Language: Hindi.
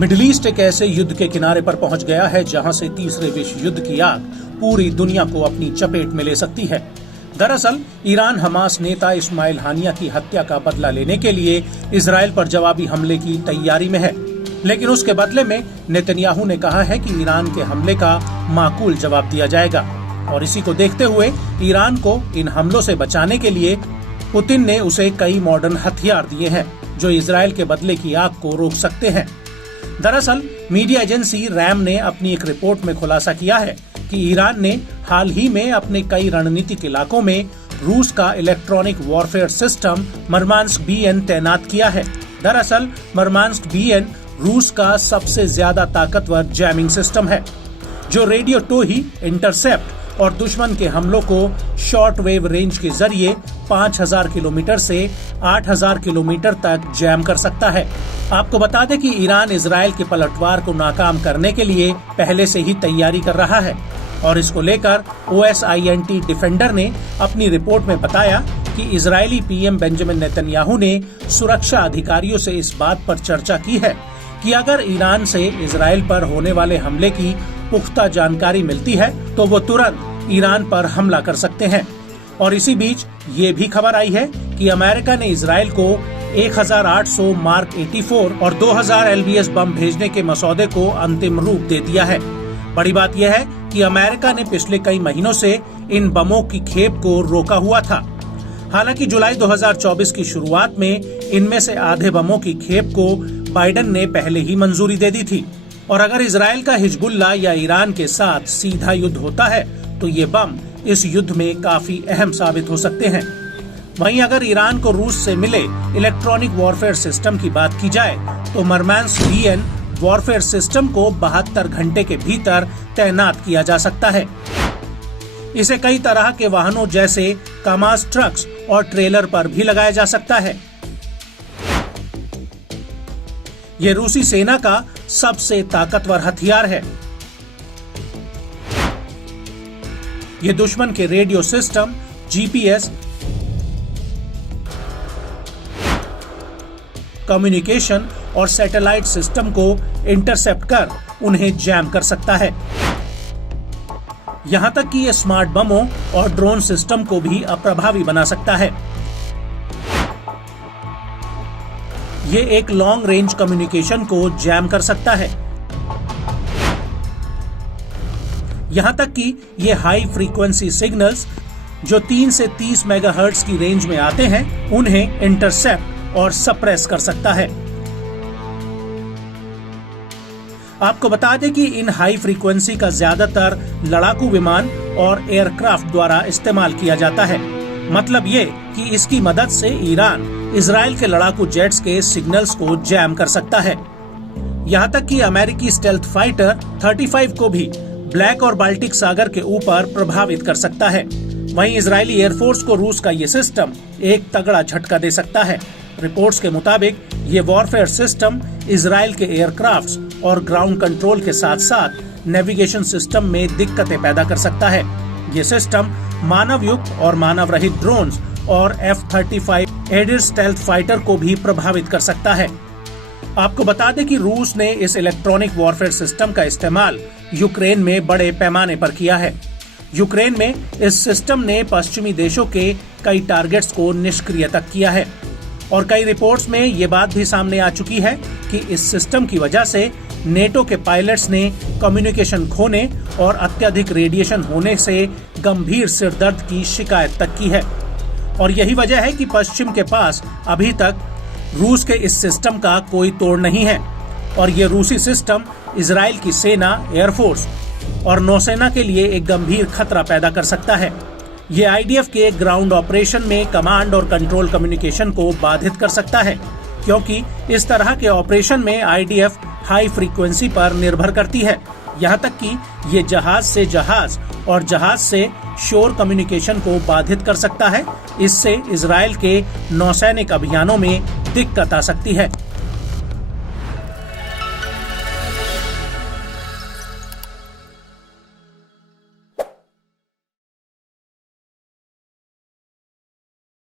मिडिल ईस्ट एक ऐसे युद्ध के किनारे पर पहुंच गया है जहां से तीसरे विश्व युद्ध की आग पूरी दुनिया को अपनी चपेट में ले सकती है। दरअसल ईरान हमास नेता इस्माइल हानिया की हत्या का बदला लेने के लिए इजराइल पर जवाबी हमले की तैयारी में है, लेकिन उसके बदले में नेतन्याहू ने कहा है कि ईरान के हमले का माकूल जवाब दिया जाएगा। और इसी को देखते हुए ईरान को इन हमलों से बचाने के लिए पुतिन ने उसे कई मॉडर्न हथियार दिए हैं जो इजराइल के बदले की आग को रोक सकते हैं। दरअसल मीडिया एजेंसी रैम ने अपनी एक रिपोर्ट में खुलासा किया है कि ईरान ने हाल ही में अपने कई रणनीतिक इलाकों में रूस का इलेक्ट्रॉनिक वॉरफेयर सिस्टम मर्मान्स्क BN तैनात किया है। दरअसल मर्मान्स्क BN रूस का सबसे ज्यादा ताकतवर जैमिंग सिस्टम है जो रेडियो टोही, इंटरसेप्ट और दुश्मन के हमलों को शॉर्ट वेव रेंज के जरिए 5000 किलोमीटर से 8000 किलोमीटर तक जैम कर सकता है। आपको बता दें कि ईरान इजराइल के पलटवार को नाकाम करने के लिए पहले से ही तैयारी कर रहा है और इसको लेकर OSINT डिफेंडर ने अपनी रिपोर्ट में बताया कि इजरायली PM बेंजामिन नेतन्याहू ने सुरक्षा अधिकारियों से इस बात पर चर्चा की है कि अगर ईरान से इजराइल पर होने वाले हमले की पुख्ता जानकारी मिलती है तो वो तुरंत ईरान पर हमला कर सकते हैं। और इसी बीच ये भी खबर आई है कि अमेरिका ने इजराइल को 1800 मार्क 84 और 2000 LBS बम भेजने के मसौदे को अंतिम रूप दे दिया है। बड़ी बात यह है कि अमेरिका ने पिछले कई महीनों से इन बमों की खेप को रोका हुआ था। हालांकि जुलाई 2024 की शुरुआत में इनमें से आधे बमों की खेप को बाइडेन ने पहले ही मंजूरी दे दी थी। और अगर इजराइल का हिजबुल्लाह या ईरान के साथ सीधा युद्ध होता है तो ये बम इस युद्ध में काफी अहम साबित हो सकते हैं। वहीं अगर ईरान को रूस से मिले इलेक्ट्रॉनिक वॉरफेयर सिस्टम की बात की जाए तो मर्मान्स्क BN वॉरफेयर सिस्टम को 72 घंटे के भीतर तैनात किया जा सकता है। इसे कई तरह के वाहनों जैसे कामाज ट्रक्स और ट्रेलर पर भी लगाया जा सकता है। ये रूसी सेना का सबसे ताकतवर हथियार है। ये दुश्मन के रेडियो सिस्टम, GPS, कम्युनिकेशन और सैटेलाइट सिस्टम को इंटरसेप्ट कर उन्हें जैम कर सकता है। यहां तक कि ये स्मार्ट बमों और ड्रोन सिस्टम को भी अप्रभावी बना सकता है। ये एक लॉन्ग रेंज कम्युनिकेशन को जैम कर सकता है। यहां तक कि ये हाई फ्रीक्वेंसी सिग्नल्स जो 3 से 30 मेगाहर्ट्ज की रेंज में आते हैं उन्हें इंटरसेप्ट और सप्रेस कर सकता है। आपको बता दें कि इन हाई फ्रीक्वेंसी का ज्यादातर लड़ाकू विमान और एयरक्राफ्ट द्वारा इस्तेमाल किया जाता है। मतलब ये कि इसकी मदद से ईरान इजराइल के लड़ाकू जेट्स के सिग्नल्स को जैम कर सकता है। यहाँ तक कि अमेरिकी स्टेल्थ फाइटर 35 को भी ब्लैक और बाल्टिक सागर के ऊपर प्रभावित कर सकता है। वहीं इजरायली एयरफोर्स को रूस का ये सिस्टम एक तगड़ा झटका दे सकता है। रिपोर्ट्स के मुताबिक ये वॉरफेयर सिस्टम इजराइल के एयरक्राफ्ट्स और ग्राउंड कंट्रोल के साथ साथ नेविगेशन सिस्टम में दिक्कतें पैदा कर सकता है। ये सिस्टम मानव युक्त और मानव रहित ड्रोन्स और F-35 एयर स्टेल्थ फाइटर को भी प्रभावित कर सकता है। आपको बता दें कि रूस ने इस इलेक्ट्रॉनिक वॉरफेयर सिस्टम का इस्तेमाल यूक्रेन में बड़े पैमाने पर किया है। यूक्रेन में इस सिस्टम ने पश्चिमी देशों के कई टारगेट्स को निष्क्रिय तक किया है और कई रिपोर्ट्स में ये बात भी सामने आ चुकी है कि इस सिस्टम की वजह से नेटो के पायलट्स ने कम्युनिकेशन खोने और अत्यधिक रेडिएशन होने से गंभीर सिरदर्द की शिकायत तक की है। और यही वजह है कि पश्चिम के पास अभी तक रूस के इस सिस्टम का कोई तोड़ नहीं है और ये रूसी सिस्टम इजराइल की सेना, एयरफोर्स और नौसेना के लिए एक गंभीर खतरा पैदा कर सकता है। ये IDF के ग्राउंड ऑपरेशन में कमांड और कंट्रोल कम्युनिकेशन को बाधित कर सकता है, क्योंकि इस तरह के ऑपरेशन में IDF हाई फ्रीक्वेंसी पर निर्भर करती है। यहाँ तक कि ये जहाज से जहाज और जहाज से शोर कम्युनिकेशन को बाधित कर सकता है। इससे इजराइल के नौसैनिक अभियानों में दिक्कत आ सकती है।